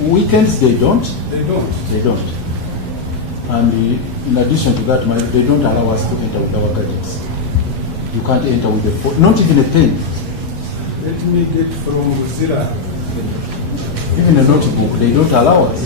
Weekends they don't. They don't. They don't. And in addition to that, they don't allow us to enter with our gadgets. You can't enter with a phone, not even a pen. Let me get from Zira. Even a notebook, they don't allow us.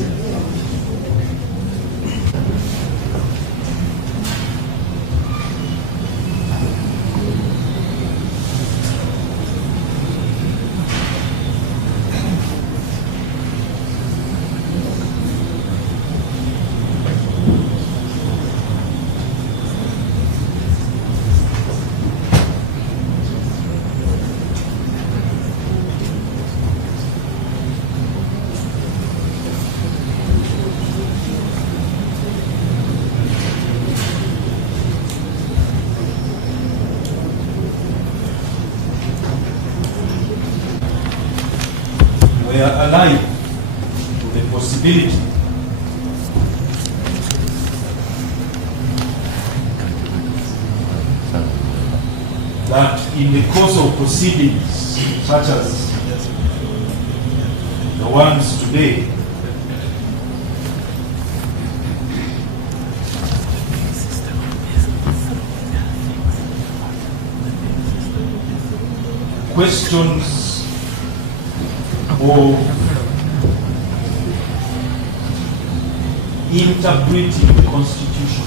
We are alive to the possibility that in the course of proceedings such as the ones today, questions of interpreting the Constitution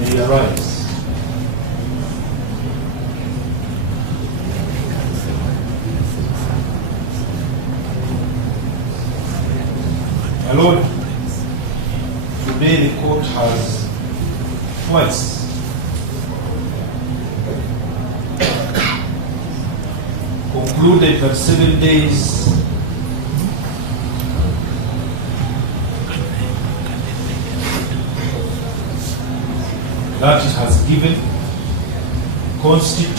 may arise. My Lord, today the court has twice concluded that 7 days that it has given constitute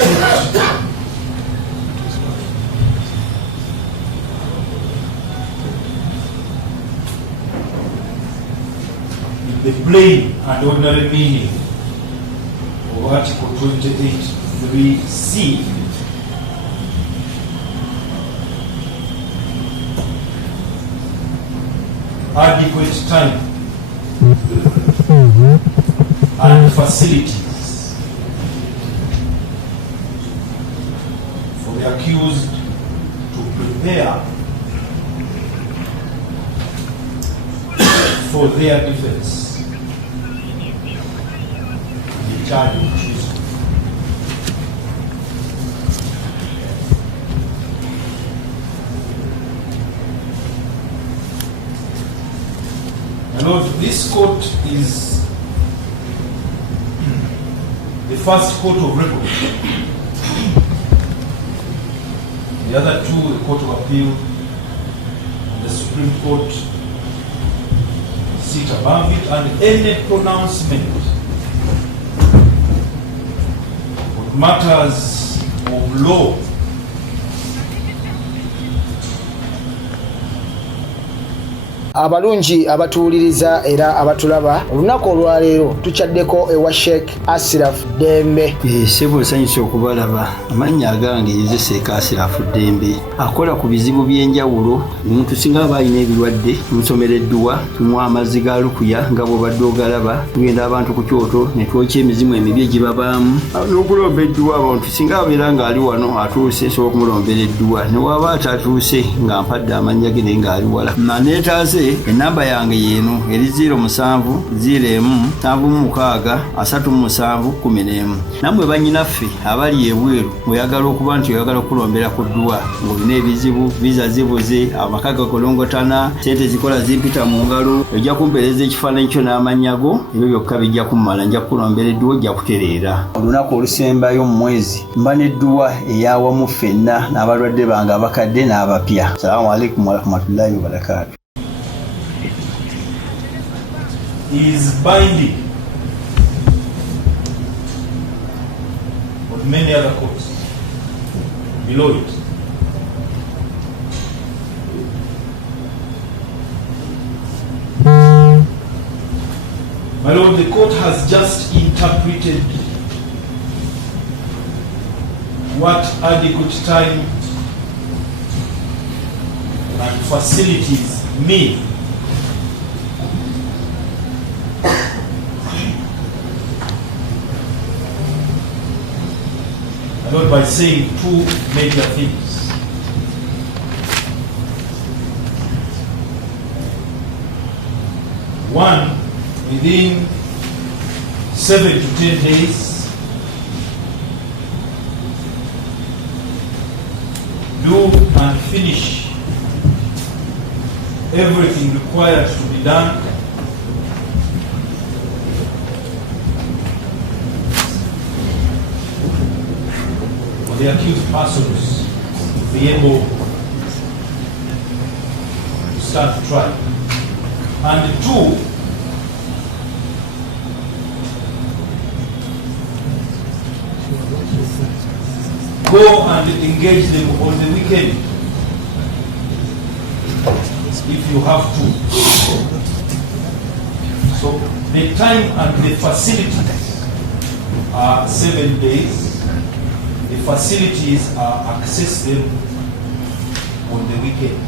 the plain and ordinary meaning of Article 28(3)(c) adequate time and facilities for the accused to prepare for their defense in the charge of treason. Lord, this court is the first court of record. The other two, the Court of Appeal and the Supreme Court, sit above it, and any pronouncement on matters of law abalungi abatuwuliriza era abatulaba olunaku olwaleero tuchaddeko ewa Sheikh Asiraf Dembe. Sebo nsanyusa okubalaba. Amannya agange Yeze Sheikh Asiraf Dembe akola ku bizibu by'enjawulo. Omuntu singa aba alina ebirwadde musomereddwa tumuwa amazzi ga lukuya nga bw'obadde ogalaba, tugenda abantu ku kyoto ne twokya emizimu emibi egibabaamu n'okulomba edduwa. Abantu singa abeera ng'ali wano atuuse sobola okumulombera edduwa, ne waba atatuuse nga mpadde amannya ge naye ng'ali wala. Neetaase enamba yange yeeno eri 0707363711. Nammwe bannyinaffe abali ebweru oyagala okuba nti oyagala okulombera ku dduwa ng'olina ebizibu, viza zibuze, amaka gakolongotana, sente zikola zimpita mu ngalo, ojja kumpeereza ekifaananyi kyo n'amannya go, ebyo byokka bijja kummala. Nja kukulombera edduwa, ojja kutereera. Olunaku olusembayo mu mwezi mba n'edduwa ey'awamu ffenna n'abalwadde bange abakadde n'abapya. Salaamu alaikum warahmatullahi wabarakatuh. is binding on many other courts below it. My Lord, the court has just interpreted what adequate time and facilities mean. I know by saying two major things. One, within 7 to 10 days, do and finish everything required to be done for the accused persons to be able to start the trial. And two, go and engage them on the weekend if you have to. So the time and the facilities are 7 days. The facilities are access them on the weekend.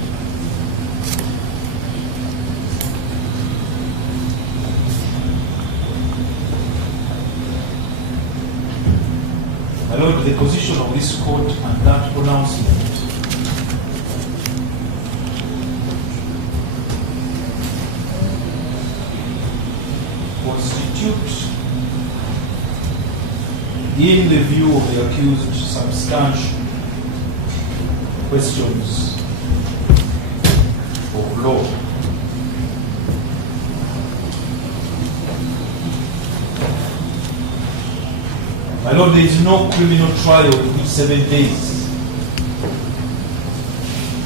My Lord, the position of this court and that pronouncement constitute, in the view of the accused, substantial questions of law. My Lord, there is no criminal trial in which 7 days,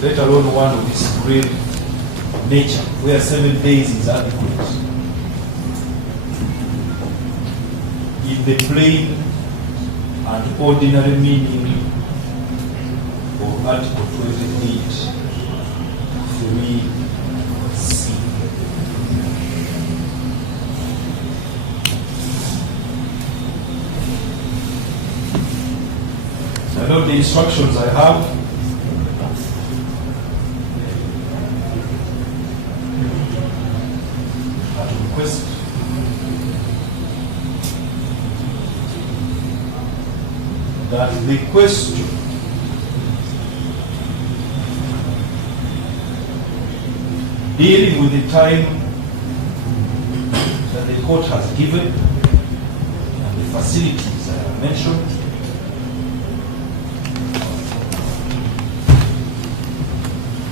let alone one of this grave nature, where 7 days is adequate. In the plain and ordinary meaning of Article 28, 3C. I know the instructions I have are to request that the question dealing with the time that the court has given and the facilities I have mentioned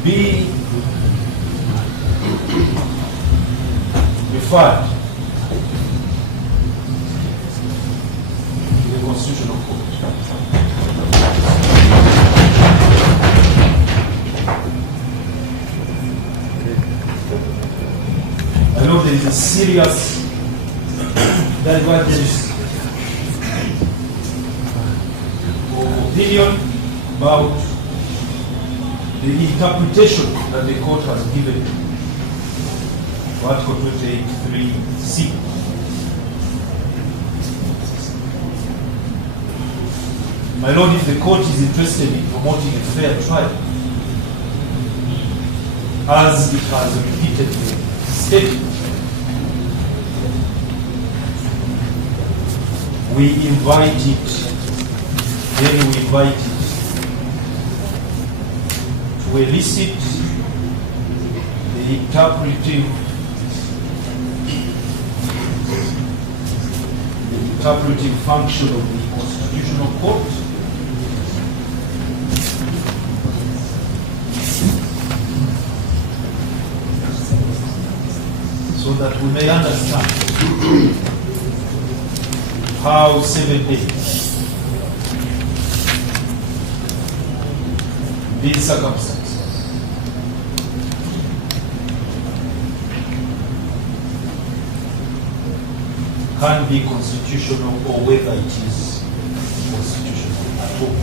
be referred to the Constitutional Court. I know there is a serious divergence of opinion about the interpretation that the court has given to Article 28(3)(c). My Lord, if the court is interested in promoting a fair trial, as it has repeatedly stated, we invite it, then we invite it to elicit the interpretive function of the Constitutional Court so that we may understand how 7 days these circumstances can be constitutional or whether it is constitutional at all.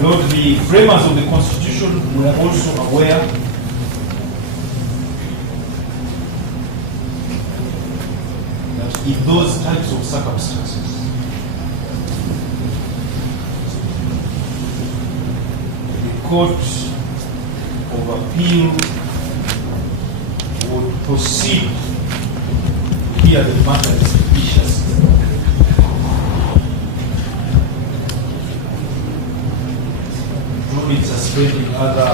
Lord, the framers of the Constitution were also aware in those types of circumstances, the Court of Appeal would proceed to hear the matter expeditiously. Including suspending other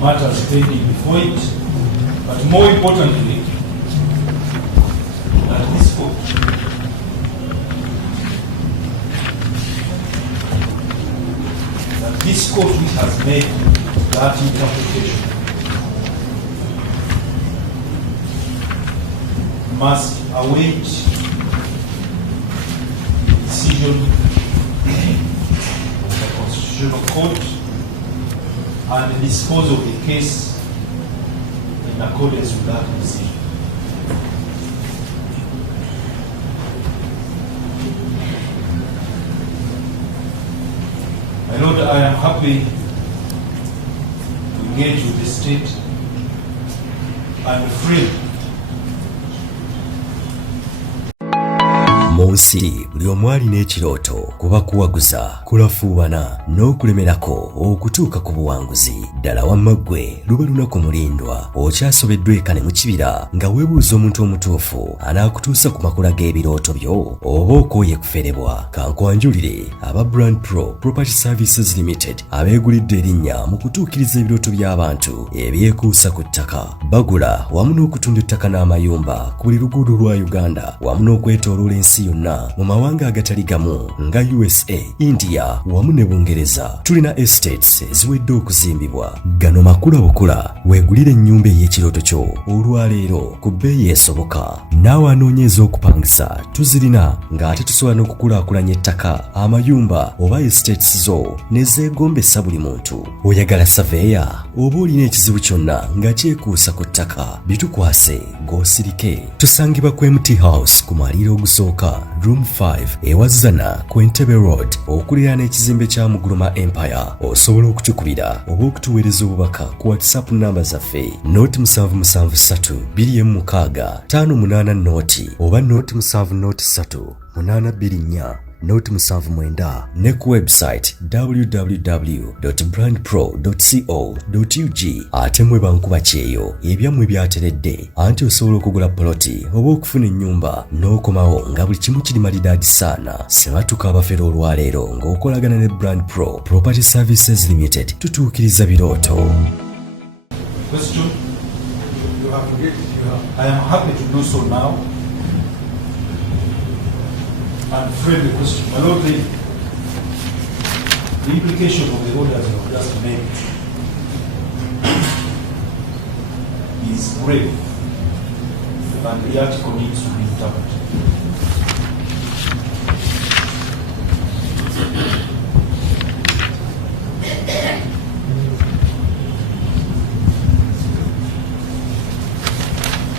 matters pending before it, but more importantly, that this court which has made that interpretation must await the decision of the Constitutional Court and the dispose of the case in accordance with that decision. My Lord, I am happy to engage with the state and free. Munsi buli omu alina ekirooto kuba kuwaguza kulafuubana n'okulemerako okutuuka ku buwanguzi. Ddala wamma ggwe luba lunaku mulindwa okyasobeddwa ekane mu kibira nga weebuuza omuntu omutuufu anaakutuusa ku makula g'ebirooto byo oba okooye kuferebwa. Kankwanjulire aba Brand Pro Property Services Limited abeegulidde erinnya mu kutuukiriza ebirooto by'abantu ebyekuusa ku ttaka. Bagula wamu n'okutunda ettaka n'amayumba ku buli luguudo lwa Uganda wamu n'okwetooloola ensi yonna mu mawanga agatali gamu nga USA, India wamu ne Bungereza. Tulina estates eziwedde okuzimbibwa. Gano makula bukula weegulire ennyumba ey'ekirooto kyo olwaleero ku bbeeyi esoboka. Naawe anoonyeza okupangisa tuzirina ng'ate tusobola n'okukulaakulanya ettaka, amayumba oba estates zo ne zeegombesa buli muntu. Oyagala saveya oba olina ekizibu kyonna nga kyekuusa ku ttaka, bitukwase ng'osirike. Tusangibwa ku MT House ku mwaliiro ogusooka Room 5 ewazana ku Entebbe Road okuliraana ekizimbe kya Muguluma Empire. Osobola okutukubira oba okutuweereza obubaka ku WhatsApp namba zaffe noti 773 216 588 noti oba noti 703 824 noti 79 ne ku website www.brandpro.co.ug. ate mwe bankuba kyeyo ebyammwe byateredde anti osobola okugula poloti oba okufuna ennyumba n'okomawo nga buli kimu kiri malidaadi saana. Sebatuka abafera olwaleero ng'okolagana ne Brand Pro Property Services Limited tutuukiriza birooto. Question? I am happy to do so now. And frame the question. My Lord, the implication of the orders you have just made is grave, and the article needs to be interpreted.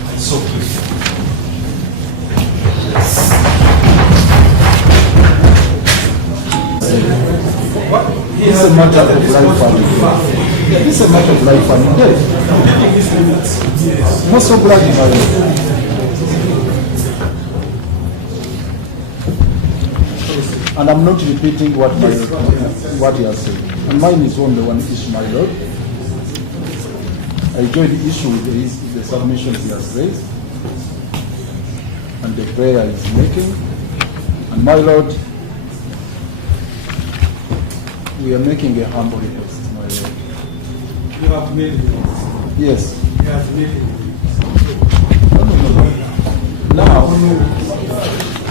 And so please. It's a matter of life and death. It's a matter of life and death. Most so glad you are. And I'm not repeating what he has said. And mine is only one issue, my Lord. I enjoy the issue with the submissions he has raised and the prayer he's making. And my Lord, we are making a humble request, my Lord. You have made it. Yes. He has made it. Now,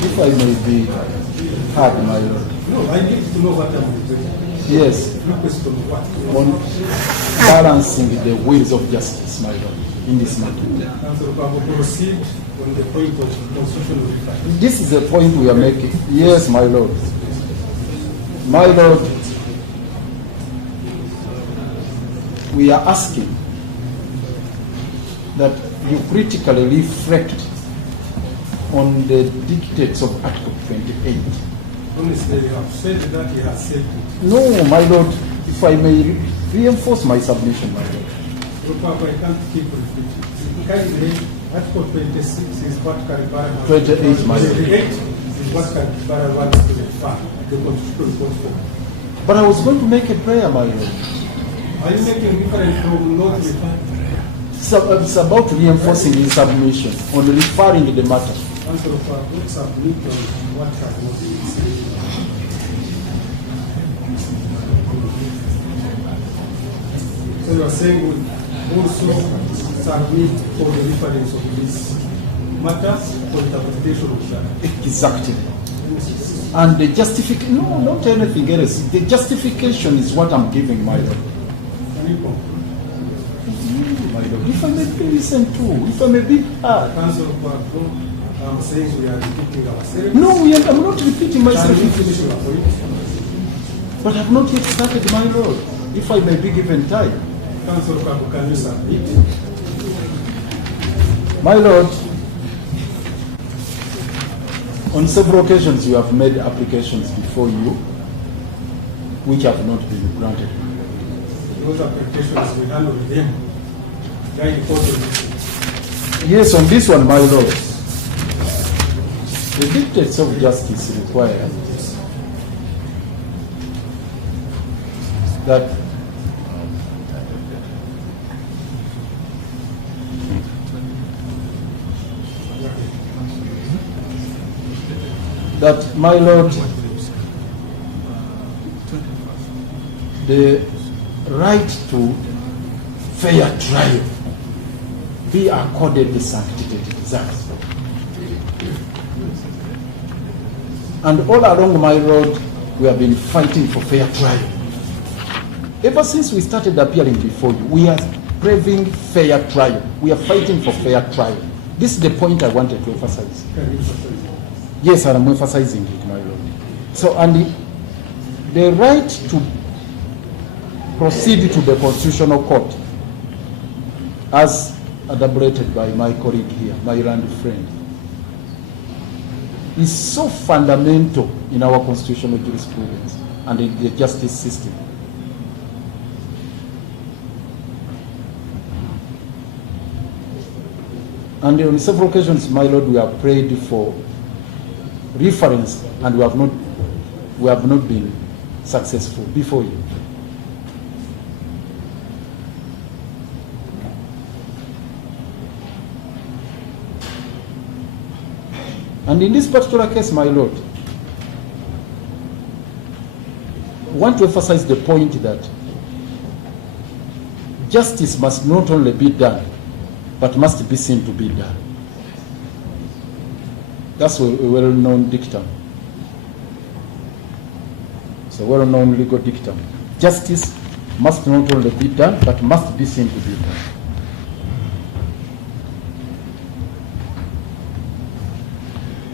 if I may be heard, my Lord. No, I need to know what I'm doing. Yes. Request on what? On balancing the wheels of justice, my Lord, in this matter. And so I will proceed on the point of constitutional reform. This is the point we are making. Yes, my Lord. My Lord, we are asking that you critically reflect on the dictates of Article 28. Honestly, you have said that he has said it. No, my Lord, if I may reinforce my submission, my Lord. So, Papa, I can't keep repeating. Kindly Article 26 is what Karibara has. 28, my lord. 28 is what Karibara wants to refer the constitutional report for. But I was going to make a prayer, my lord. Are you making different from not referring? So it's about reinforcing his submission on referring the matter. Answer of not submit on what has not been said. So you are saying we also submit for the reference of this matter for interpretation of that. Exactly. And the justification, no, not anything else. The justification is what I'm giving, my lord. Can you conclude? My lord, if I may be listened to, if I may be heard. Council of I'm saying we are repeating ourselves. No, I'm not repeating myself. Can you finish your point? But I've not yet started, my lord. If I may be given time. Council of can you submit? My lord, on several occasions you have made applications before you which have not been granted. Those applications we handle them. Yes, on this one, my lord, the dictates of justice require that my lord, the right to fair trial be accorded the sanctity it deserves. And all along, my lord, we have been fighting for fair trial. Ever since we started appearing before you, we are craving fair trial. We are fighting for fair trial. This is the point I wanted to emphasize. Yes, and I'm emphasizing it, my lord. So, and the right to proceed to the Constitutional Court, as elaborated by my colleague here, my learned friend, is so fundamental in our constitutional jurisprudence and in the justice system. And on several occasions, my lord, we have prayed for reference and we have not been successful before you. And in this particular case, my lord, I want to emphasize the point that justice must not only be done, but must be seen to be done. That's a well-known dictum. It's a well-known legal dictum. Justice must not only be done, but must be seen to be done.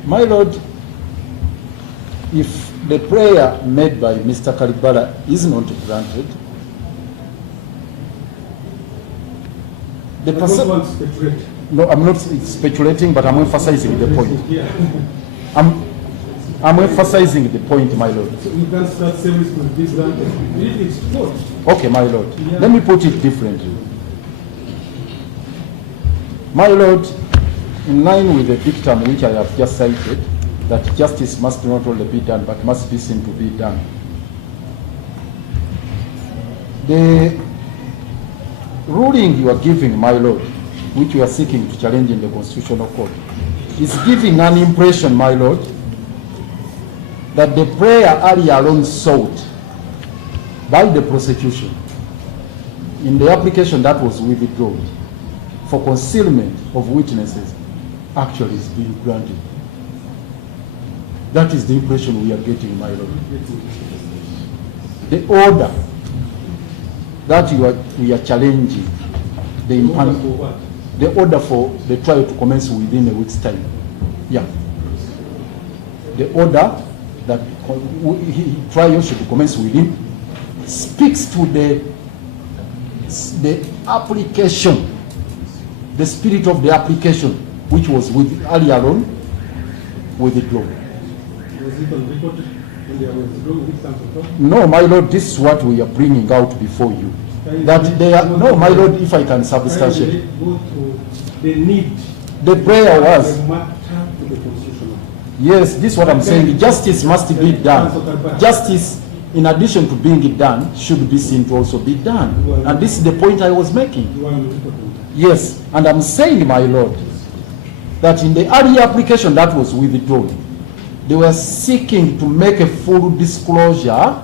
My lord, if the prayer made by Mr. Karibala is not granted, I don't want to speculate. No, I'm not speculating, but I'm emphasizing the point. I'm emphasizing the point, my lord. So you can't start service with this granted. Really, it's not. Okay, my lord. Yeah. Let me put it differently. My lord, in line with the dictum which I have just cited, that justice must not only be done, but must be seen to be done. The ruling you are giving, my lord, which you are seeking to challenge in the Constitutional Court, is giving an impression, my lord, that the prayer earlier alone sought by the prosecution in the application that was withdrawn for concealment of witnesses actually is being granted. That is the impression we are getting, my lord. The order that we are challenging, the order for the trial to commence within a week's time. Yeah. The order that trial should commence within speaks to the application, the spirit of the application, which was with earlier on withdrawn. Was it on record when they were withdrawn? No, my lord, this is what we are bringing out before you. That they are, no, my lord, if I can substantiate. Go to the need The prayer was, The matter to the constitutional. yes, this is what I'm saying. Justice must be done. Justice, in addition to being done, should be seen to also be done. And this is the point I was making. You want me to put on that? Yes, and I'm saying, my Lord, that in the earlier application that was withdrawn, they were seeking to make a full disclosure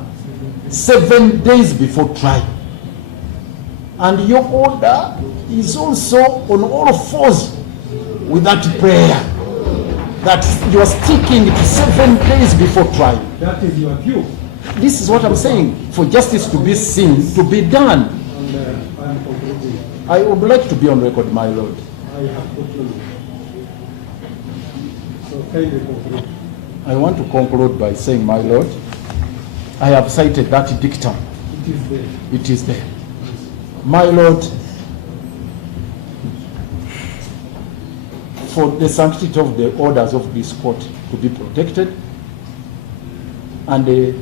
7 days before trial. And your order is also on all fours with that prayer, that you are sticking to 7 days before trial. That is your view. This is what I'm saying, for justice to be seen, to be done. And I am concluding. I would like to be on record, my Lord. I have concluded. So kindly conclude. I want to conclude by saying, my Lord, I have cited that dictum. It is there. It is there. My Lord, for the sanctity of the orders of this court to be protected, and the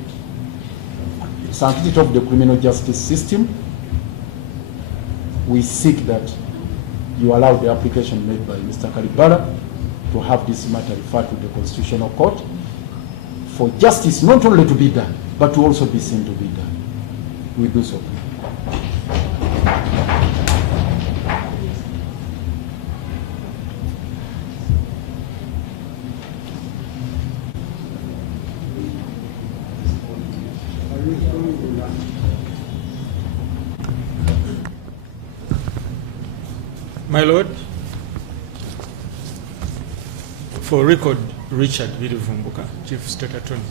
sanctity of the criminal justice system, we seek that you allow the application made by Mr. Kalibala to have this matter referred to the Constitutional Court for justice not only to be done, but to also be seen to be done. We do so. My Lord, for record, Richard Birivumbuka, Chief State Attorney.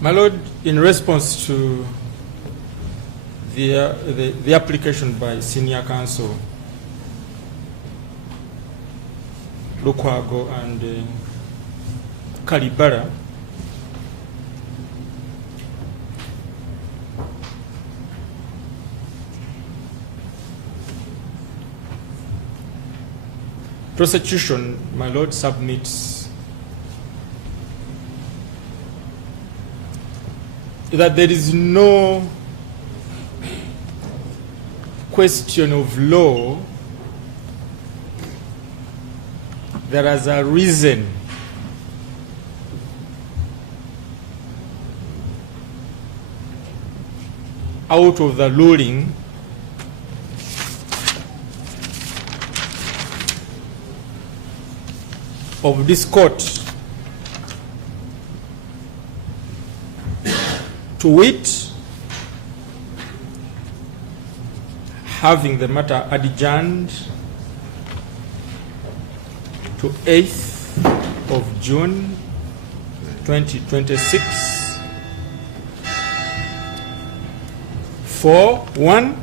My Lord, in response to the application by Senior Counsel Lukwago and Kalibala, Prosecution, my Lord, submits that there is no question of law that has arisen out of the ruling of this court, to wit, having the matter adjourned to 8th of June 2026 for 1,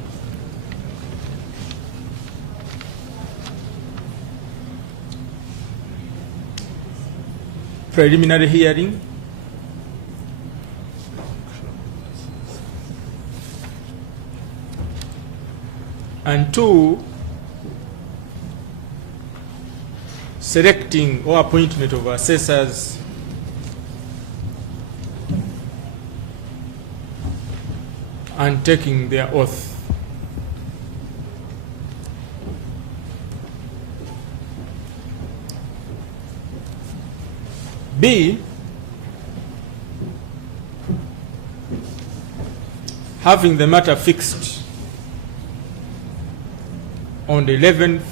preliminary hearing, and 2, selecting or appointment of assessors and taking their oath. B, having the matter fixed on the 11th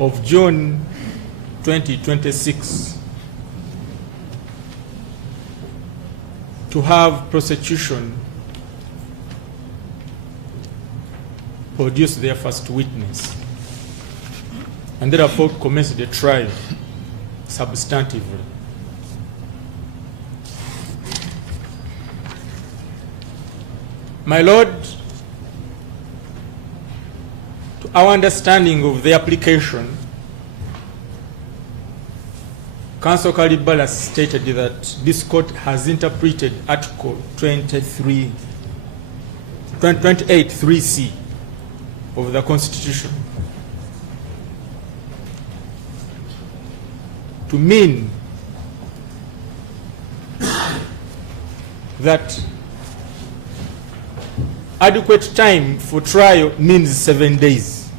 of June 2026 to have prosecution produce their first witness and therefore commence the trial substantively. My Lord, to our understanding of the application, Counsel Kalibala stated that this court has interpreted Article 28(3)(c) of the Constitution to mean that adequate time for trial means 7 days.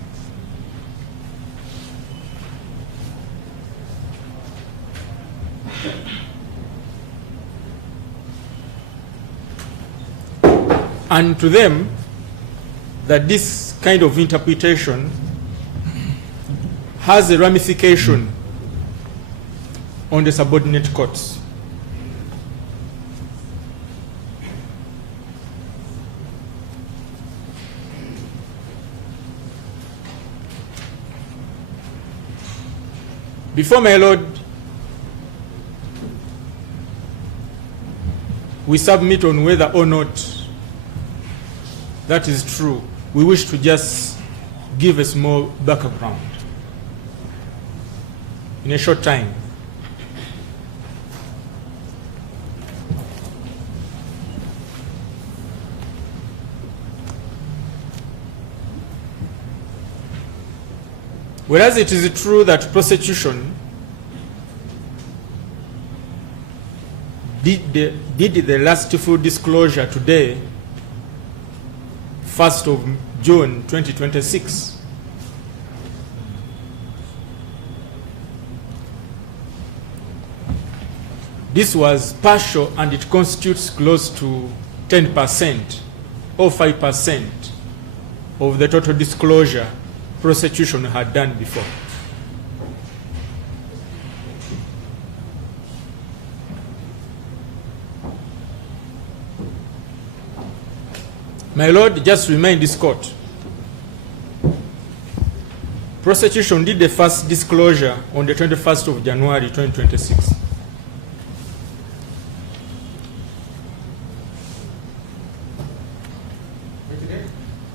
And to them, that this kind of interpretation has a ramification on the subordinate courts. Before, my Lord, we submit on whether or not that is true, we wish to just give a small background in a short time. Whereas it is true that prosecution did the last full disclosure today, 1st of June 2026. This was partial and it constitutes close to 10% or 5% of the total disclosure prosecution had done before. My Lord, just remind this court, prosecution did the first disclosure on the 21st of January 2026.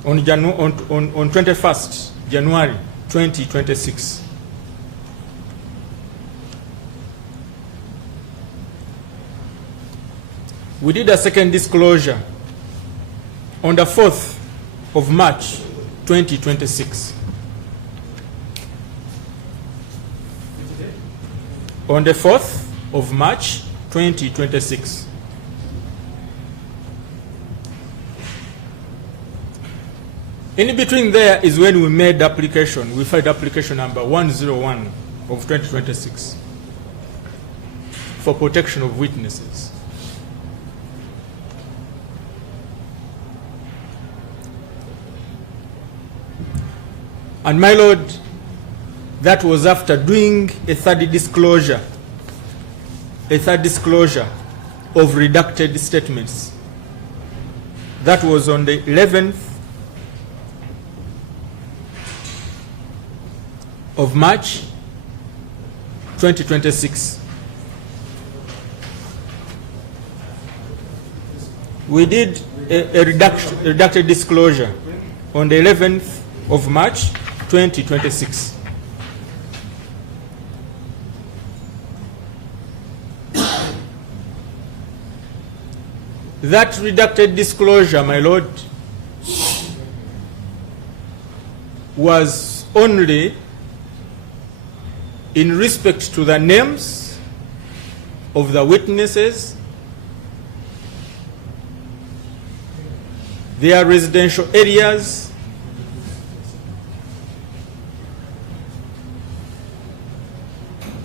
On 21st January 2026. We did a second disclosure on the 4th of March 2026. On the 4th of March 2026. In between there is when we made the application. We filed application number 101 of 2026 for protection of witnesses. And my Lord, that was after doing a third disclosure of redacted statements. That was on the 11th of March 2026. We did a redacted disclosure on the 11th of March 2026. That redacted disclosure, my Lord, was only in respect to the names of the witnesses, their residential areas,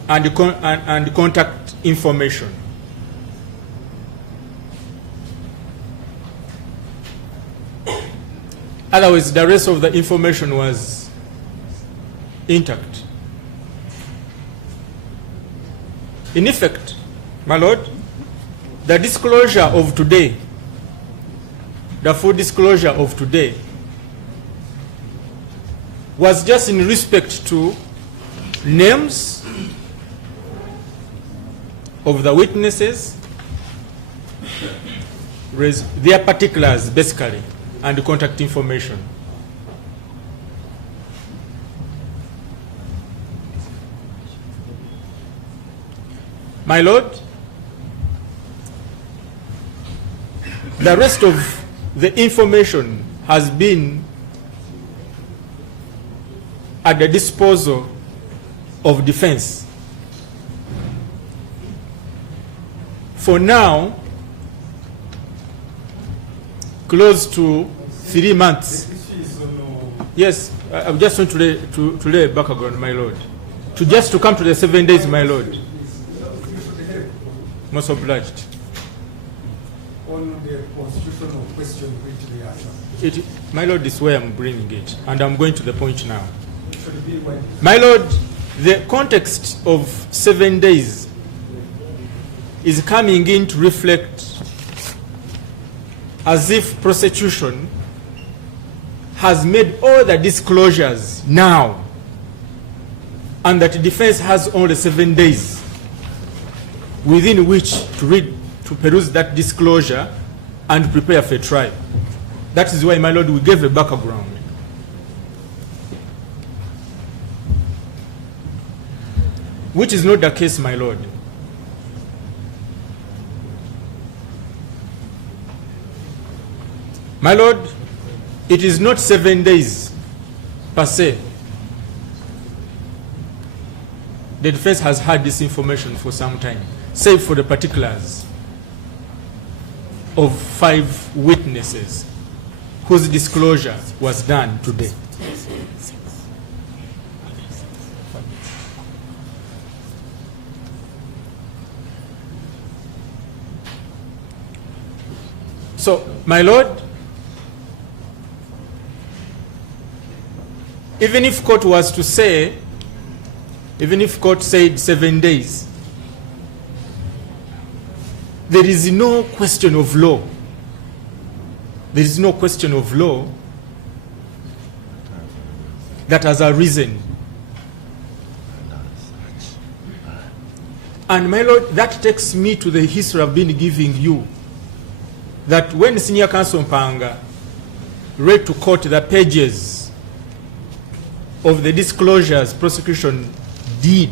and contact information. Otherwise, the rest of the information was intact. In effect, my Lord, the disclosure of today, the full disclosure of today, was just in respect to names of the witnesses, their particulars basically, and contact information. My Lord, the rest of the information has been at the disposal of defense. For now, close to 3 months. This is on, Yes, I just want to lay background, my lord. To come to the 7 days, my lord. Most obliged. on the constitutional question which they answer. My lord, this way I'm bringing it, and I'm going to the point now. Should be when My lord, the context of 7 days is coming in to reflect as if prosecution has made all the disclosures now, and that defense has only 7 days within which to peruse that disclosure and prepare for a trial. That is why, my lord, we gave a background. Which is not the case, my lord. My lord, it is not 7 days per se. The defense has had this information for some time, save for the particulars of 5 witnesses whose disclosure was done today. So, my lord, even if court was to say, even if court said 7 days, there is no question of law. There is no question of law that has arisen. And my lord, that takes me to the history I've been giving you, that when Senior Counsel Mpanga read to court the pages of the disclosures prosecution did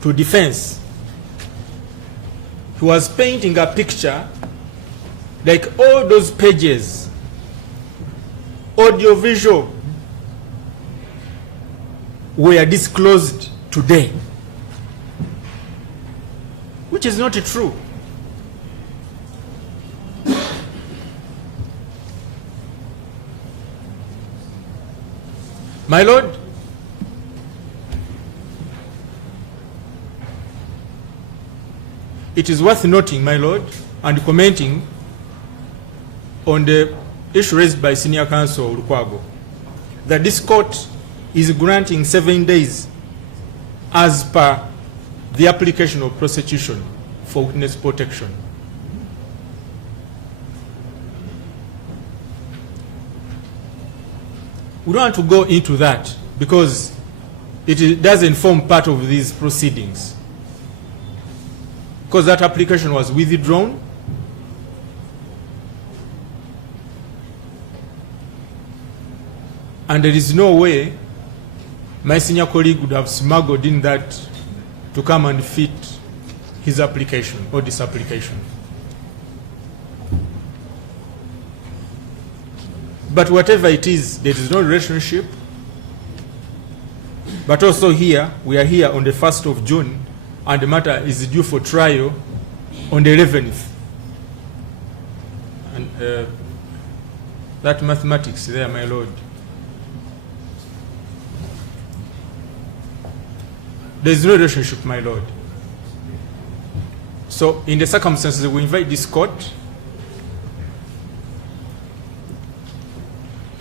to defense, he was painting a picture like all those pages, audiovisual, were disclosed today, which is not true. My lord, it is worth noting, my lord, and commenting on the issue raised by Senior Counsel Lukwago, that this court is granting 7 days as per the application of prosecution for witness protection. We don't want to go into that because it doesn't form part of these proceedings, because that application was withdrawn and there is no way my senior colleague would have smuggled in that to come and fit his application or this application. But whatever it is, there is no relationship. But also here, we are here on the 1st of June, and the matter is due for trial on the 11th. And that mathematics there, my lord. There is no relationship, my lord. So in the circumstances, we invite this court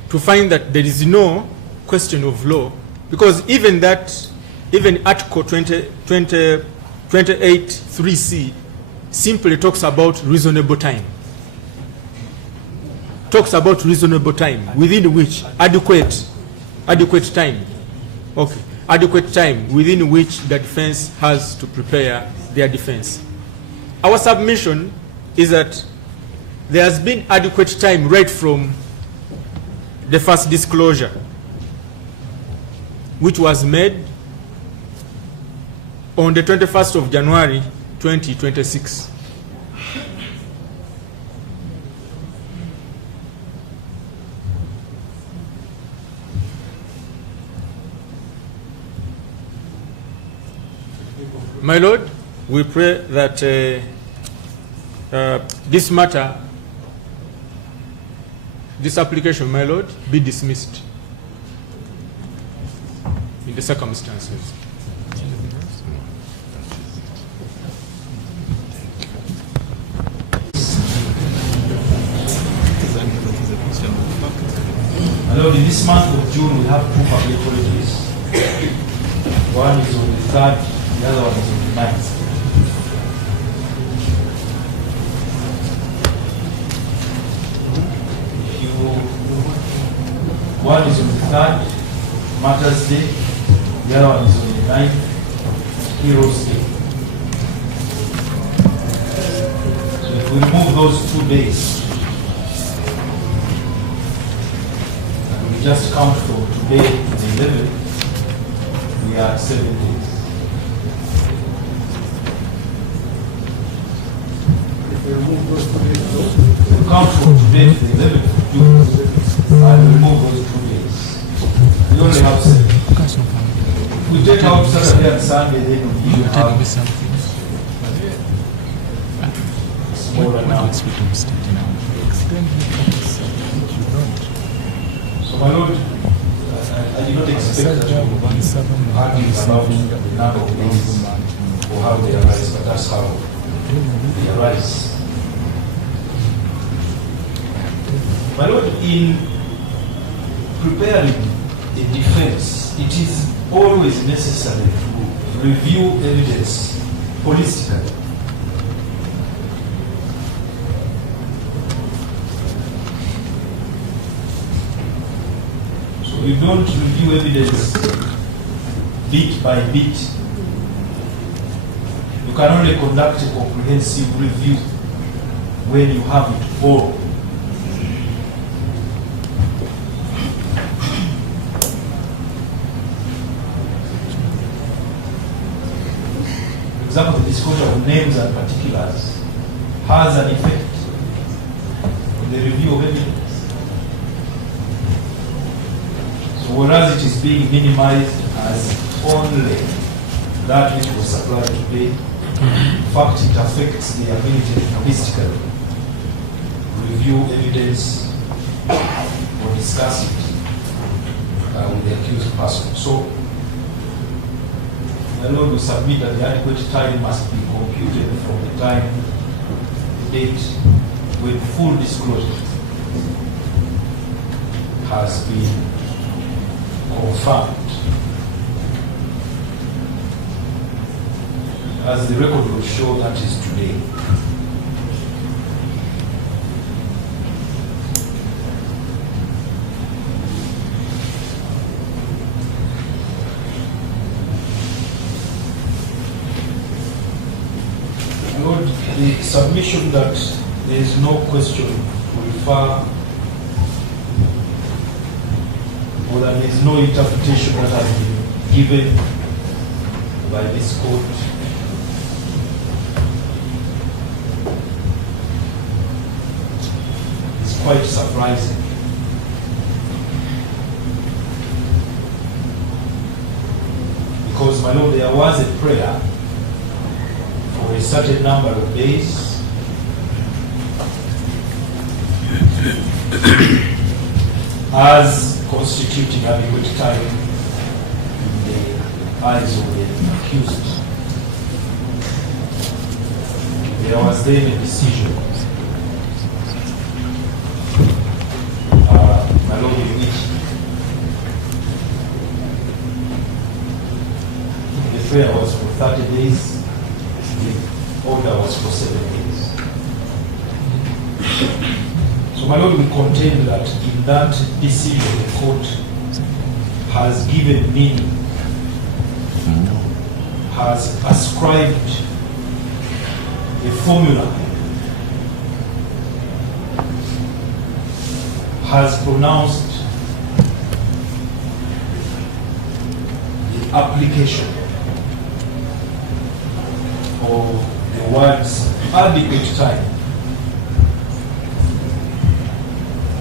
to find that there is no question of law, because even Article 28.3c simply talks about reasonable time. Talks about reasonable time within which adequate time. Okay, adequate time within which the defense has to prepare their defense. Our submission is that there has been adequate time right from the first disclosure, which was made on the 21st of January 2026. My lord, we pray that this matter this application, my lord, be dismissed in the circumstances. My lord, in this month of June, we have 2 public holidays. One is on the 3rd, the other one is on the 9th. One is on the 3rd, Mother's Day, the other one is on the 9th, Heroes Day. So if we remove those 2 days, and we just count from today to the 11th, we are at 7 days. If we remove those 2 days, We count from today to the 11th of June, and remove those 2 days. We only have 7. If we take out Saturday and Sunday, then we have smaller number. So my lord, I did not expect that you would argue about the number of days or how they arise, but that's how they arise. My lord, in preparing a defense, it is always necessary to review evidence holistically. So you don't review evidence bit by bit. You can only conduct a comprehensive review when you have it all. For example, the disclosure of names and particulars has an effect on the review of evidence. So whereas it is being minimized as only that which was supplied today, in fact it affects the ability to holistically review evidence or discuss it with the accused person. So the Lord will submit that the adequate time must be computed from the time date when full disclosure has been confirmed. As the record will show, that is today. Lord, the submission that there is no question to refer or that there is no interpretation that has been given by this court is quite surprising. Because, my Lord, there was a prayer for a certain number of days as constituting adequate time in the eyes of the accused. There was then a decision, my Lord, in which the prayer was for 30 days, the order was for 7 days. So, my Lord, we contend that in that decision the court has given meaning, has ascribed a formula, has pronounced the application of the words adequate time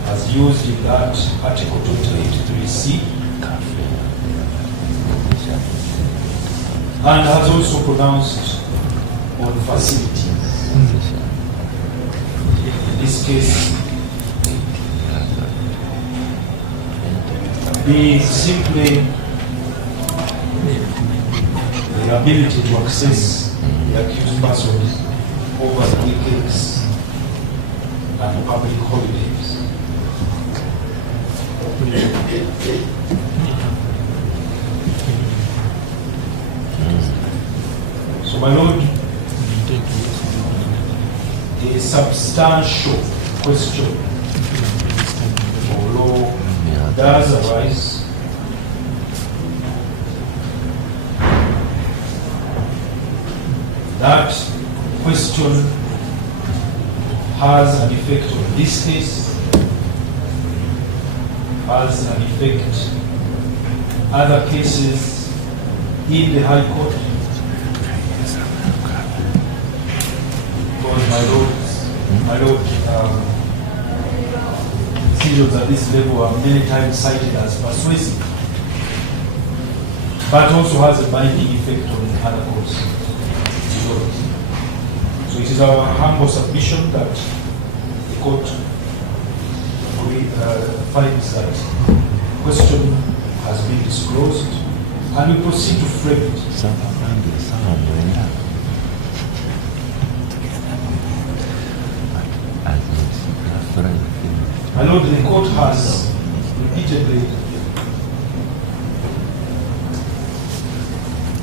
as used in that Article 283C, and has also pronounced on facilities. In this case, be simply the ability to access the accused persons over the weekends and public holidays. So, my Lord, a substantial question of law does arise that question has an effect on this case, has an effect other cases in the High Court. Because my Lord, decisions at this level are many times cited as persuasive, but also has a binding effect on other courts. So it is our humble submission that the court finds that question has been disclosed and we proceed to frame it. My Lord, the court has repeatedly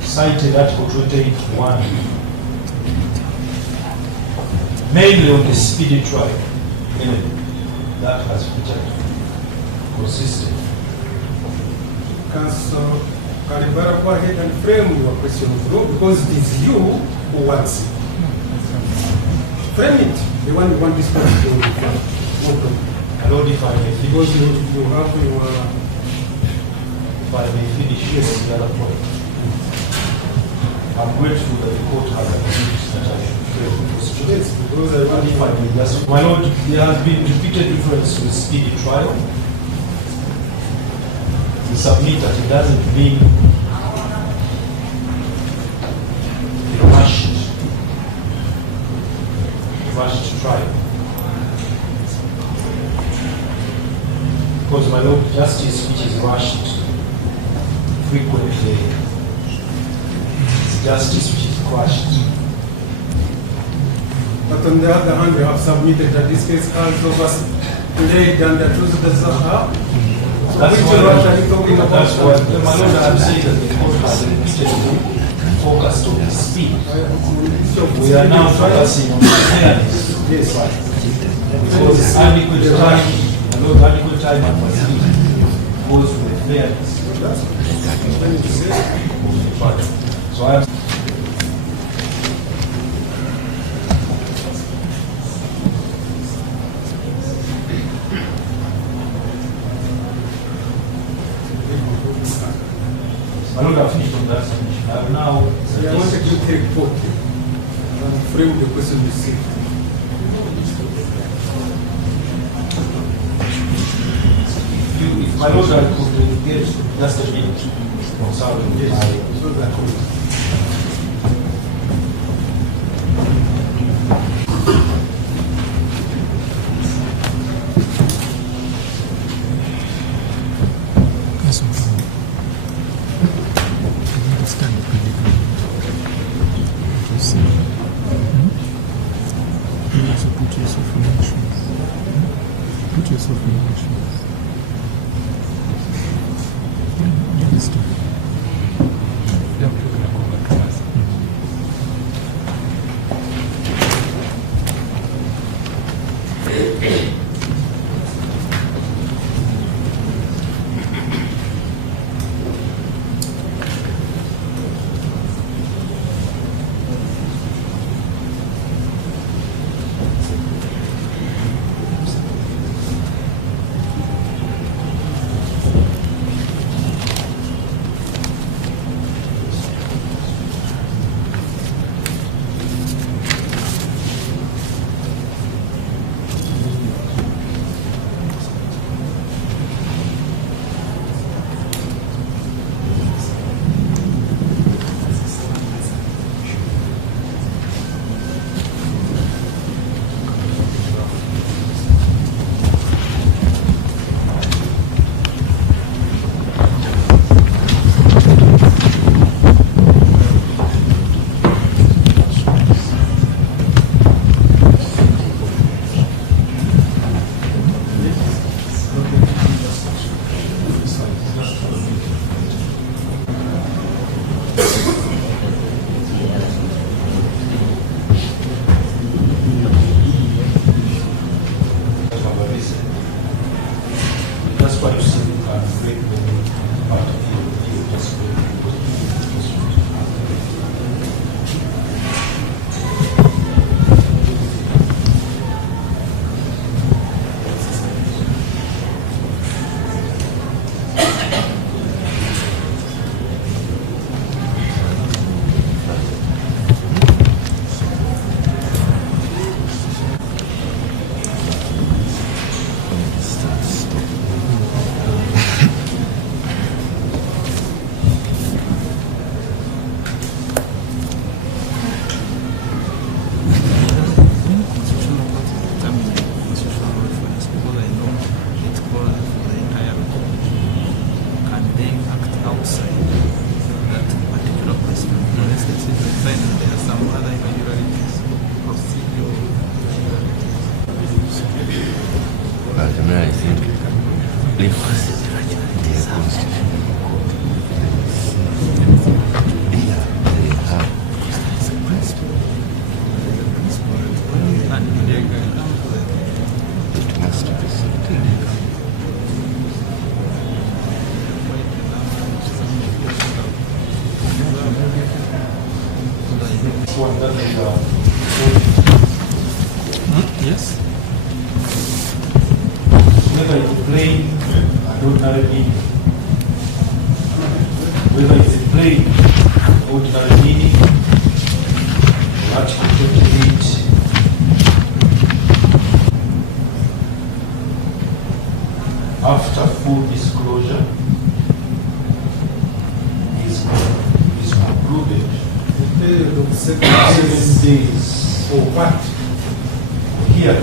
cited Article 28(1), mainly on the speedy trial element that has featured consistent. Councillor Kalibara, go ahead and frame your question of law because it is you who wants it. Frame it, the one you want this person to open. My Lord, if I may Because finish, you have your... if I may finish on the other point. I'm grateful that the court has agreed that I should frame the question. Yes, because I want If I may just, my Lord, there has been repeated reference to the speedy trial. We submit that it doesn't mean a rushed trial. Because, my Lord, justice which is rushed frequently is justice which is crushed. But on the other hand, you have submitted that this case has overlaid and the truth does not have. That's what my Lord, I'm saying that the court has repeatedly focused on the speed. We are now focusing on the fairness. Yes. Because adequate time, my Lord, adequate time and facility goes with fairness. So I am. My Lord, I've finished on that submission. I have now. I wanted to take both and frame the question you see. If my Lord, I could get just a minute to consult with my sign that particular question. Unless they say they sign, there are some other irregularities, procedural irregularities. I think the Constitutional Court, they have it must be something. This one doesn't Yes. whether it's plain ordinary meaning, whether it's a plain ordinary meaning, Article 28. After full disclosure is concluded, The period of 7 7 days days for what? here,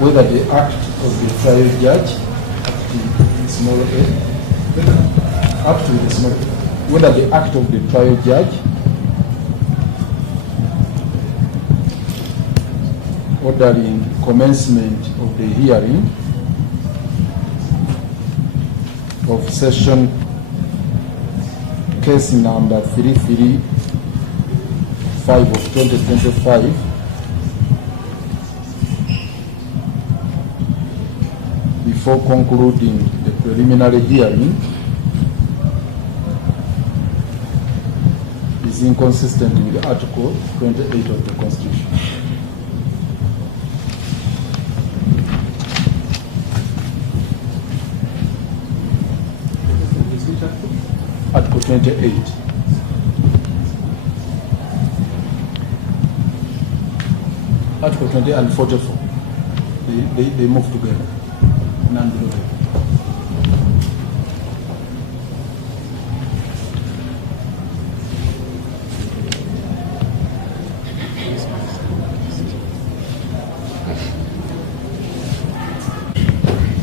Whether the act of the trial judge, small a, up to the small, whether the act of the trial judge ordering commencement of the hearing of session case number 335 of 2025 before concluding the preliminary hearing is inconsistent with Article 28 of the Constitution. Article 28. Article 20 and 44. They move together. Non-below.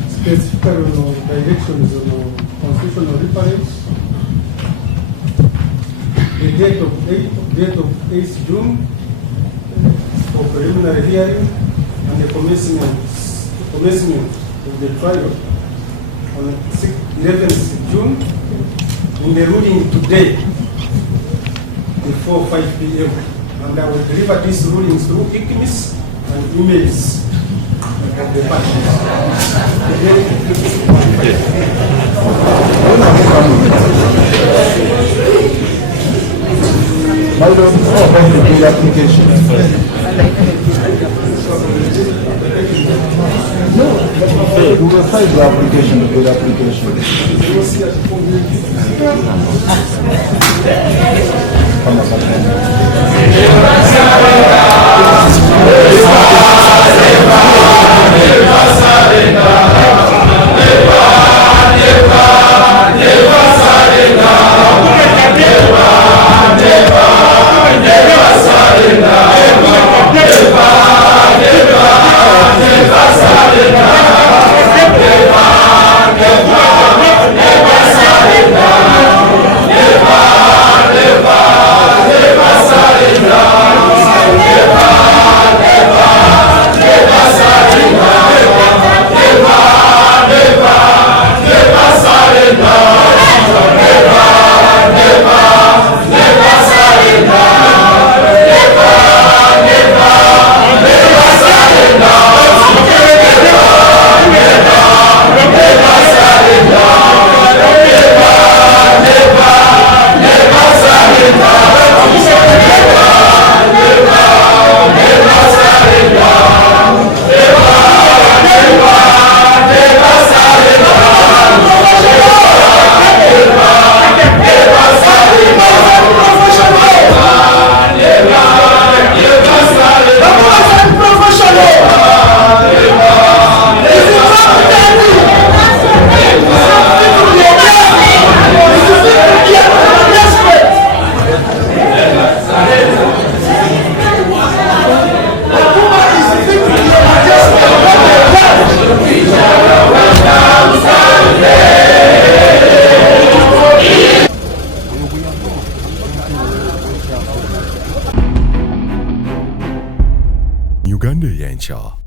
Specifically on directions on constitutional reference. The date of 8th June for preliminary hearing and the commencement of the trial on 11th June, in the ruling today before 5 p.m. And I will deliver these rulings through emails and emails of the parties. My lord, the application. No, we will file the application, the application. Uganda Eyenkya.